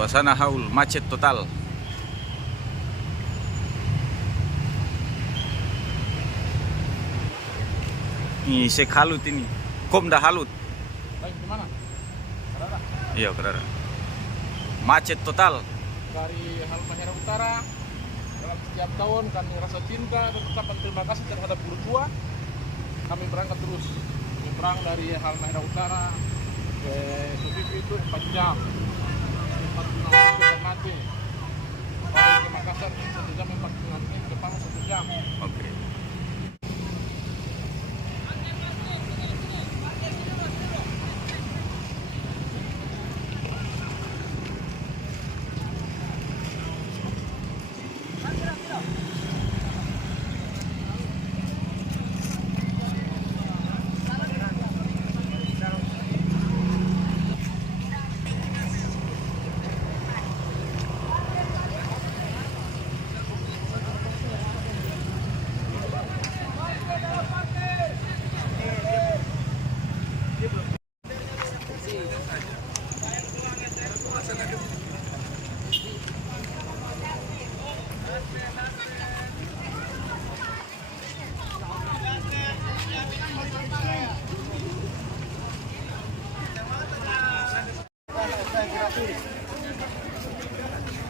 Suasana haul, macet total. Ini Sheikh Halut ini. Komda Halut. Baik, di mana? Kerara. Iya, Kerara. Macet total. Dari Halmahera Utara, dalam setiap tahun kami rasa cinta dan ucapan terima kasih terhadap guru tua. Kami berangkat terus menyeberang dari Halmahera Utara ke Sufifi itu 4 jam. 46 menit ke Mati. Dari ke Makassar 1 jam 45 menit, ke Palu 1 jam. Oke.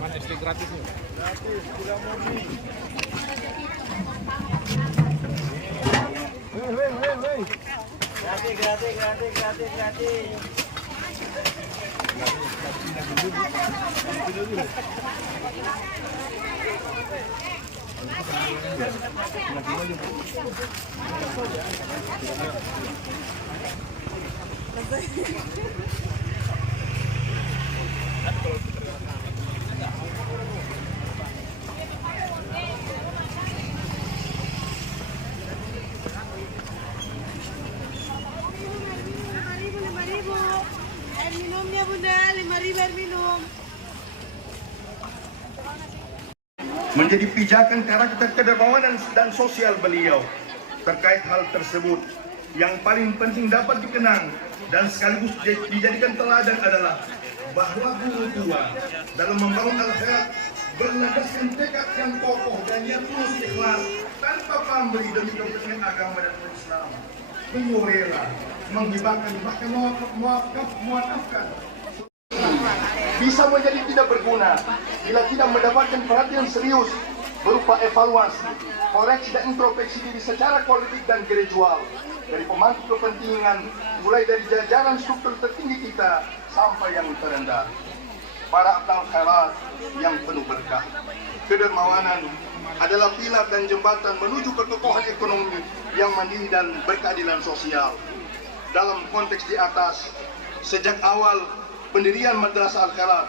Mana SD gratisnya? Gratis, tidak murni. Weh. Gratis. Air minumnya Bunda, 5.000 air minum. Menjadi pijakan karakter kedermawanan dan sosial beliau. Terkait hal tersebut, yang paling penting dapat dikenang dan sekaligus dijadikan teladan adalah bahwa guru tua dalam membangun al-khairat berlandaskan tekad yang kokoh dan yang tulus ikhlas tanpa pamrih demi kepentingan agama dan Islam. Beliau rela menghibahkan bahkan memaafkan bisa menjadi tidak berguna bila tidak mendapatkan perhatian serius berupa evaluasi, koreksi dan introspeksi diri secara kolektif dan gerejual dari pemangku kepentingan mulai dari jajaran struktur tertinggi kita sampai yang terendah. Para abdal khairat yang penuh berkah, kedermawanan adalah pilar dan jembatan menuju kekokohan ekonomi yang mandiri dan berkeadilan sosial. Dalam konteks di atas, sejak awal pendirian Madrasah Al-Khairat,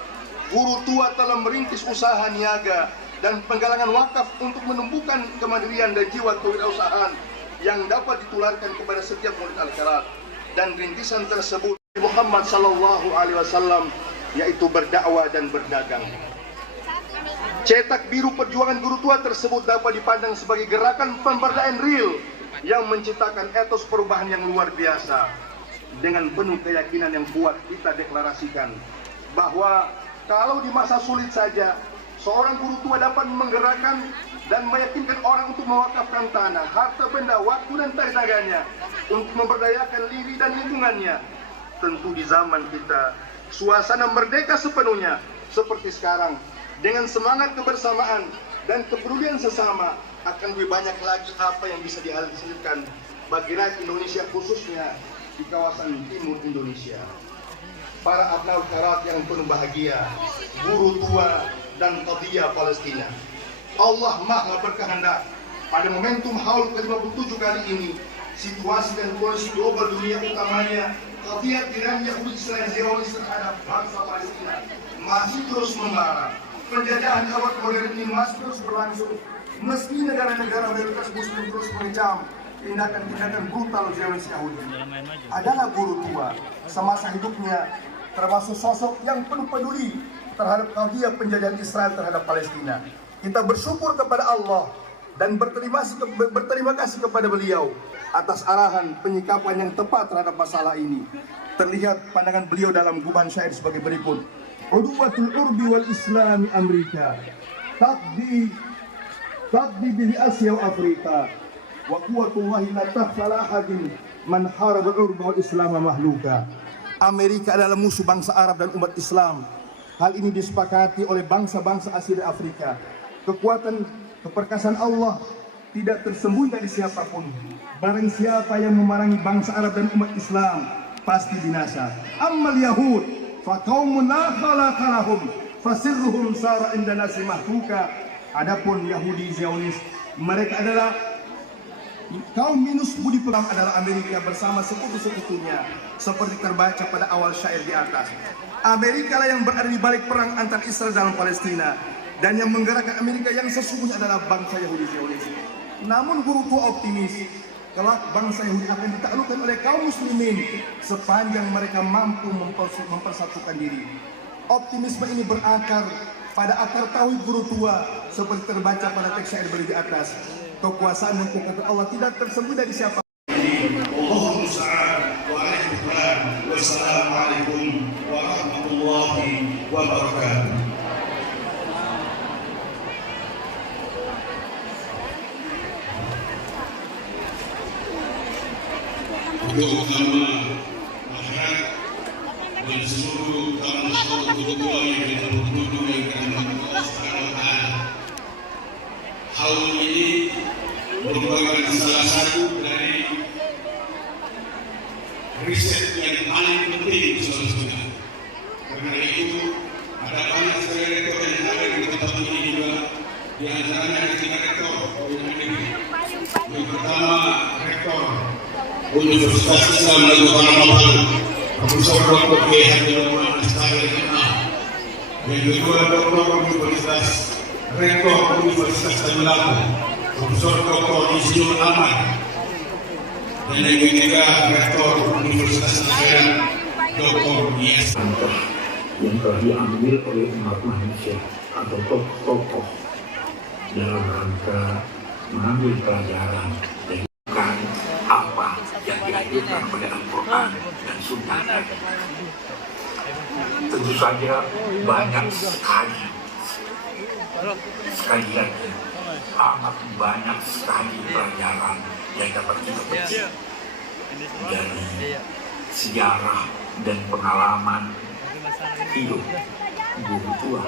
guru tua telah merintis usaha niaga dan penggalangan wakaf untuk menumbuhkan kemandirian dan jiwa kewirausahaan yang dapat ditularkan kepada setiap murid Al-Khairat. Dan rintisan tersebut Muhammad sallallahu alaihi wasallam, yaitu berdakwah dan berdagang. Cetak biru perjuangan guru tua tersebut dapat dipandang sebagai gerakan pemberdayaan real yang menciptakan etos perubahan yang luar biasa. Dengan penuh keyakinan yang kuat kita deklarasikan bahwa kalau di masa sulit saja seorang guru tua dapat menggerakkan dan meyakinkan orang untuk mewakafkan tanah, harta benda, waktu dan tenaganya untuk memberdayakan diri dan lingkungannya. Tentu di zaman kita suasana merdeka sepenuhnya seperti sekarang, dengan semangat kebersamaan dan kepedulian sesama, akan lebih banyak lagi apa yang bisa dihasilkan bagi rakyat Indonesia, khususnya di kawasan timur Indonesia. Para abnal khairat yang penuh bahagia, guru tua dan qadiyah Palestina, Allah Maha berkehendak pada momentum haul ke-57 kali ini, situasi dan kondisi global dunia, utamanya qadiyah Iran Yahudi Israel Zionis terhadap bangsa Palestina, masih terus membara. Penjajahan abad modern ini masih terus berlangsung, meski negara-negara mayoritas Muslim terus mengecam tindakan-tindakan brutal Zionis Yahudi. Adalah guru tua semasa hidupnya termasuk sosok yang penuh peduli terhadap qadiyah penjajahan Israel terhadap Palestina. Kita bersyukur kepada Allah dan berterima kasih kepada beliau atas arahan penyikapan yang tepat terhadap masalah ini. Terlihat pandangan beliau dalam guban syair sebagai berikut. Udwatul Urbi wal Islam Amerika taqdi bihi Asia wa Afrika wa quwwatullahi la takhfa ala ahadin man haraba al-urba wal Islam mahluka. Amerika adalah musuh bangsa Arab dan umat Islam. Hal ini disepakati oleh bangsa-bangsa Asia dan Afrika. Kekuatan keperkasaan Allah tidak tersembunyi dari siapapun. Barang siapa yang memerangi bangsa Arab dan umat Islam pasti binasa. Ammal Yahud fa qaumun la khalaqa lahum fasirruhum sara inda nasi mahtuka. Adapun Yahudi Zionis, mereka adalah kaum minus budi peram adalah Amerika bersama sekutu-sekutunya, seperti terbaca pada awal syair di atas. Amerika lah yang berada di balik perang antara Israel dan Palestina, dan yang menggerakkan Amerika yang sesungguhnya adalah bangsa Yahudi Zionis. Namun guru tua optimis, kelak bangsa Yahudi akan ditaklukkan oleh kaum muslimin sepanjang mereka mampu mempersatukan diri. Optimisme ini berakar pada akar tauhid guru tua, seperti terbaca pada teks syair beri di atas. Kekuasaan dan kekuatan Allah tidak tersembunyi dari siapa. Allahumma musta'an wa alaihi wassalamualaikum warahmatullahi wabarakatuh. Untuk nama masyarakat dan seluruh kaum tua yang kita berkunjung yang dirahmati Allah Subhanahu wa Ta'ala. Hal ini merupakan salah satu dari riset yang paling penting saudara-saudara. Karena itu ada banyak sekali rektor yang ada di tempat ini juga, di antaranya ada 3 rektor yang ada. Yang pertama rektor Universitas Islam Negeri Palu, Profesor Dr. K. Haji Muhammad Astagfirullah MA. Yang kedua Dr. Universitas Rektor Universitas Tadulako, Profesor Dr. Ismail Ahmad. Dan yang ketiga Rektor Universitas Negeri Dr. Yes. Yang telah diambil oleh umat manusia atau tokoh-tokoh dalam rangka mengambil pelajaran dari apa yang diajarkan oleh Al-Quran dan Sunnah. Tentu saja banyak sekali lagi amat banyak sekali pelajaran yang dapat kita petik dari sejarah dan pengalaman hidup guru tua.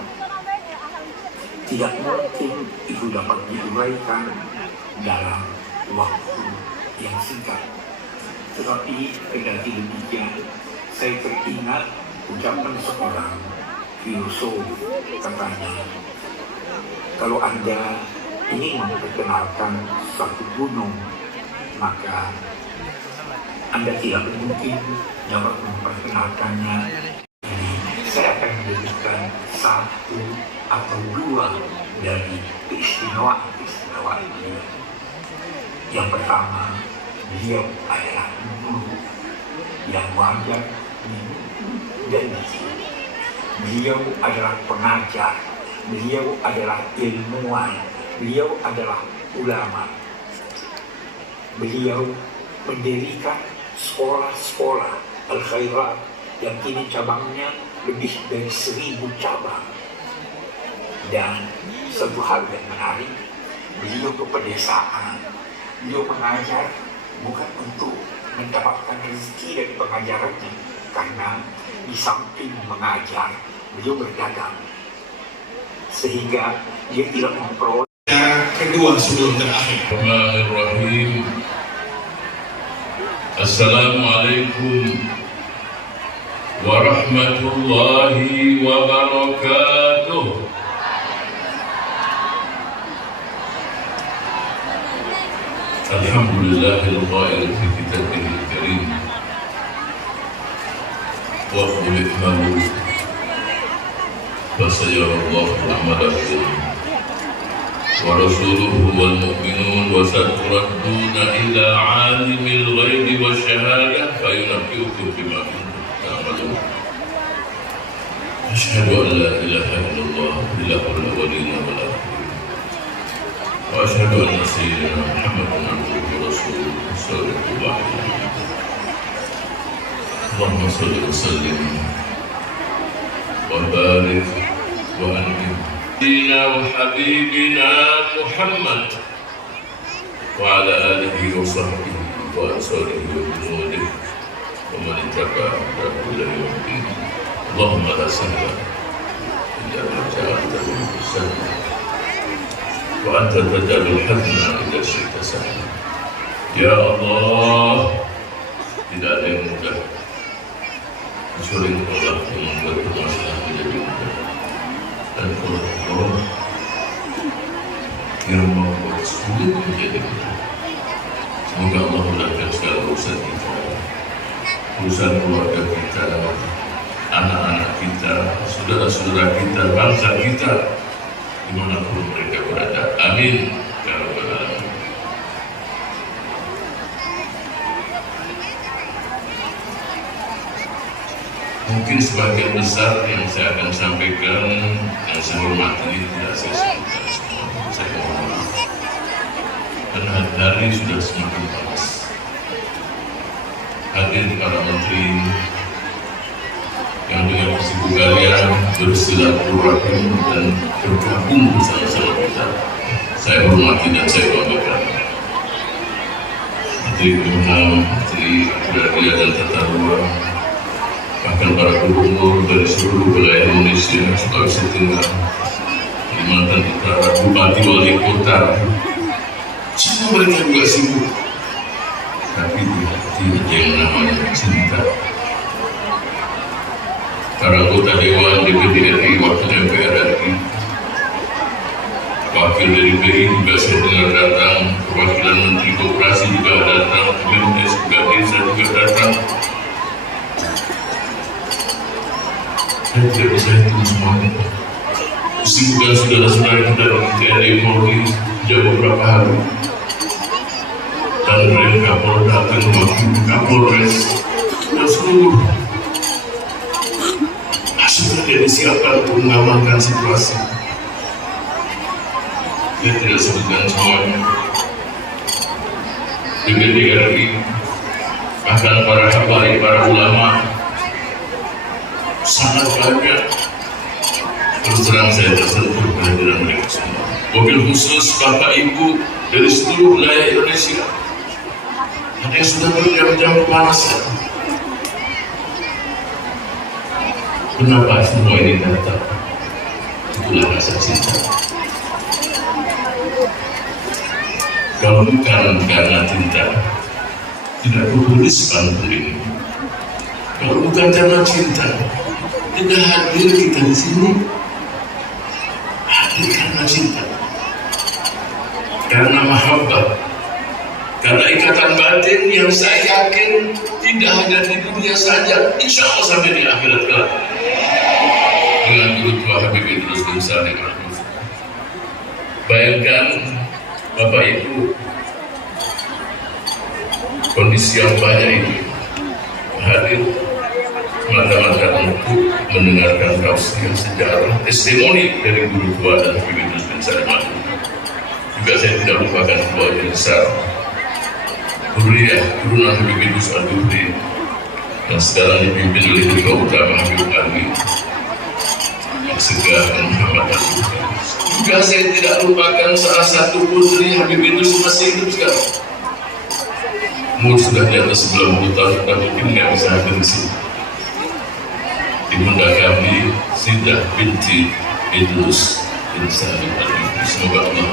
Tidak mungkin itu dapat diuraikan dalam waktu yang singkat. Tetapi kendati demikian, saya teringat ucapan seorang filosof, katanya, kalau Anda ingin memperkenalkan suatu gunung, maka Anda tidak mungkin dapat memperkenalkannya. Jadi saya akan menjadikan 1 atau 2 dari keistimewaan beliau. Yang pertama, beliau adalah guru yang wajar dan beliau adalah pengajar, beliau adalah ilmuwan, beliau adalah ulama. Beliau mendirikan sekolah-sekolah Al-Khairat yang kini cabangnya lebih dari 1000 cabang. Dan satu hal yang menarik, beliau ke pedesaan, beliau mengajar bukan untuk mendapatkan rezeki dari pengajarannya, karena di samping mengajar, beliau berdagang, sehingga dia tidak memperoleh. Kedua sebelum terakhir. Bismillahirrahmanirrahim. Assalamualaikum warahmatullahi wabarakatuh. Alhamdulillahil qail fi kitabihil karim wa qul i'malu fasayarallahu amalakum wa rasuluhu wal mu'minun wa saturadduna ila alimil ghaibi wasyahadah fayunabbi'ukum bima kuntum ta'malun. Asyhadu an la ilaha illallah ilahul awwalin wal akhirin wa asyhadu anna sayyidina Muhammadan abduhu wa rasuluhu sallallahu alaihi wasallam. Allahumma shalli wa sallim wa وبارك وأنعم على وحبيبنا محمد وعلى آله وصحبه وأنصاره وجنوده ومن اتبع هداه إلى يوم الدين. اللهم لا سهل إلا ما جعلته سهلا وأنت تجعل الحزن إذا شئت سهلا. Ya Allah, tidak ada yang mudah. Kecuali Allah yang membuat permasalahan menjadi mudah. Dan Allah yang membuat sulit menjadi mudah. Semoga Allah mudahkan segala urusan kita, urusan keluarga kita, anak-anak kita, saudara-saudara kita, bangsa kita, dimanapun mereka berada. Amin. Ya Rabbal Alamin. Mungkin sebagian besar yang saya akan sampaikan, yang saya hormati, tidak saya sebutkan semua. Saya mohon maaf. Dan hari sudah semakin panas. Hadir para menteri yang dengan kesibukannya bersilaturahim dan bergabung bersama-sama kita. Saya hormati dan saya banggakan. Menteri Kumham, Menteri Agraria dan Tata Ruang, bahkan para gubernur dari seluruh wilayah Indonesia, Sulawesi Tengah, Kalimantan Utara, Bupati Wali Kota, semua mereka juga sibuk. Tapi tidak yang namanya cinta. Para anggota Dewan DPD RI, Wakil MPR RI, Wakil dari BI juga saya dengar datang, perwakilan Menteri Koperasi juga datang, Kementerian juga Desa juga datang. Saya tidak bisa hitung semuanya. Kesibukan saudara-saudara kita dari TNI Polri sejak beberapa hari. Dan mereka Kapolda dan Wakil Kapolres dan seluruh sudah disiapkan untuk mengamankan situasi. Saya tidak sebutkan semuanya. DPD RI, bahkan para habaib, para ulama, sangat banyak. Terus terang saya tersentuh kehadiran mereka semua. Mobil khusus Bapak Ibu dari seluruh wilayah Indonesia. Ada yang sudah berjam-jam kepanasan. Kenapa semua ini datang? Itulah rasa cinta. Kalau bukan karena cinta, tidak tulis pantun ini. Kalau bukan karena cinta, tidak hadir kita di sini. Hadir karena cinta, karena mahabbah, karena ikatan batin yang saya yakin tidak hanya di dunia saja, insya Allah sampai di akhirat kelak. Dengan guru tua Habib Idrus bin Salim Al-Hufz. Bayangkan Bapak Ibu, kondisi yang banyak ini hadir semata-mata untuk mendengarkan tausiah sejarah testimoni dari guru tua dan Habib Idrus bin Salim Al-Hufz. Juga saya tidak lupakan keluarga besar Hurriyah, turunan Habib Idrus Al-Hufz yang sekarang dipimpin oleh Ketua Utama Habib Alwi Segah Muhammad Al-Hufz. Juga saya tidak lupakan salah satu putri Habib Idrus masih hidup sekarang. Umur sudah di atas 90 tahun, tapi mungkin nggak bisa hadir di sini. Ibunda kami Sidah binti Idrus bin Salim Al-Hufz. Semoga Allah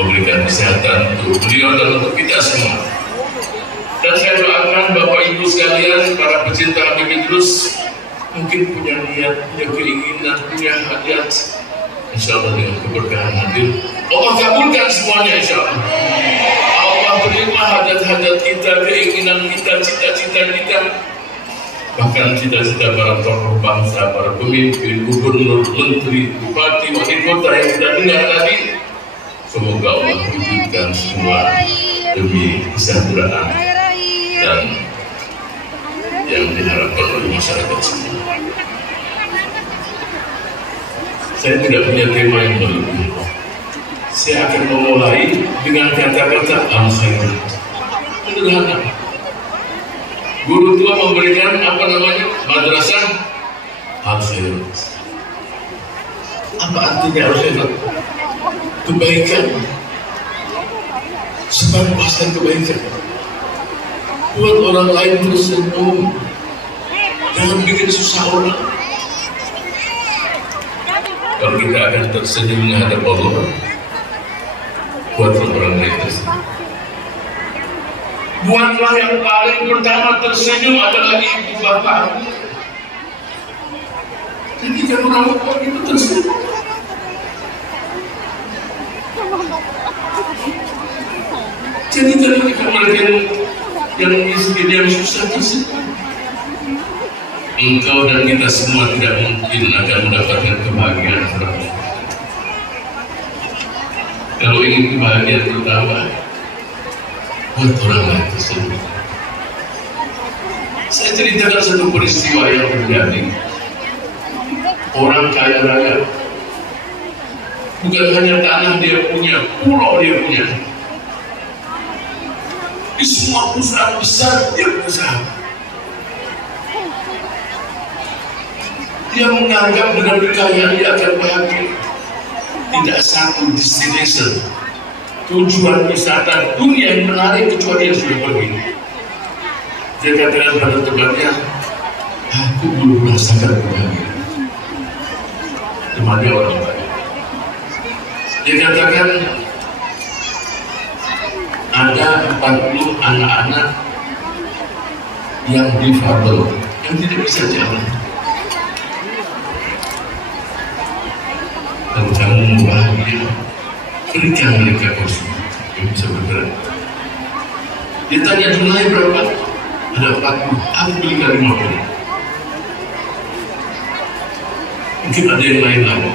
memberikan kesehatan untuk beliau dan untuk kita semua. Dan saya doakan Bapak Ibu sekalian, para pecinta Habib Idrus, mungkin punya niat, punya keinginan, punya hajat. Insya Allah dengan keberkahan hadir, Allah kabulkan semuanya insya Allah. Allah terima hajat-hajat kita, keinginan kita, cita-cita kita. Bahkan cita-cita para tokoh bangsa, para pemimpin, gubernur, menteri, bupati, wali kota yang kita dengar tadi. Semoga Allah wujudkan semua demi kesejahteraan dan yang diharapkan oleh masyarakat semua. Saya tidak punya tema yang berlebih. Saya akan memulai dengan kata-kata al-khairat. Sederhana. Guru tua memberikan apa namanya? Madrasah al-khairat. Apa artinya akhirat? Kebaikan. Sebarluaskan kebaikan. Buat orang lain tersenyum. Jangan bikin susah orang. Kalau kita akan tersenyum menghadap Allah, buatlah orang lain tersenyum. Buatlah yang paling pertama tersenyum adalah ibu bapak. Jadi kan orang tua itu tersenyum. Jadi mereka yang miskin, yang susah tersenyum. Engkau dan kita semua tidak mungkin akan mendapatkan kebahagiaan 100%. Kalau ingin kebahagiaan pertama, buat orang lain tersenyum. Saya ceritakan satu peristiwa yang terjadi. Orang kaya raya, bukan hanya tanah dia punya, pulau dia punya. Di semua perusahaan besar dia berusaha. Dia menganggap dengan kekayaan dia akan bahagia. Tidak satu destination, tujuan wisata dunia yang menarik kecuali yang sudah pergi. Dia katakan pada temannya, aku belum merasakan kebahagiaan. Temannya orang baik. Dia katakan, ada 40 anak-anak yang difabel, yang tidak bisa jalan. Kalau kamu mau bahagia, berikan mereka kursi yang bisa bergerak. Dia tanya jumlahnya berapa? Ada 40, aku belikan 50. Mungkin ada yang lain lagi.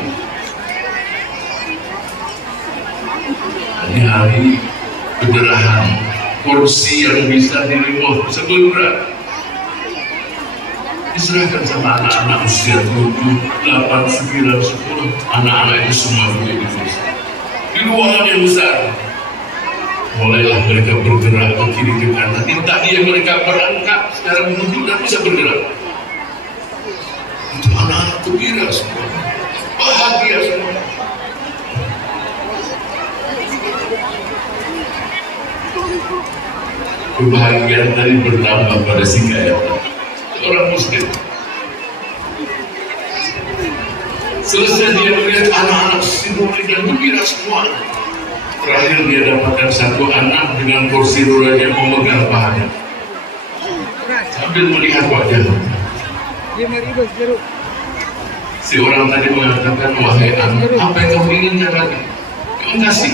Hari-hari penderahan, kursi yang bisa diremove, bisa bergerak. Diserahkan sama anak-anak usia 7, 8, 9, 10. Anak-anak itu semua menjadi kursi. Di ruangan yang besar, mulailah mereka bergerak ke kiri ke kanan. Tadi yang mereka berangkat sekarang duduk dan bisa bergerak. Itu anak-anak gembira semua, bahagia semua. Kebahagiaan tadi berdampak pada si kaya, orang muslim. Selesai dia melihat anak-anak sinuri dan gembira semua. Terakhir dia dapatkan satu anak dengan kursi rodanya memegang pahanya. Sambil melihat wajahnya, si orang tadi mengatakan, wahai anak, apa yang kamu inginkan lagi? Kamu kasih.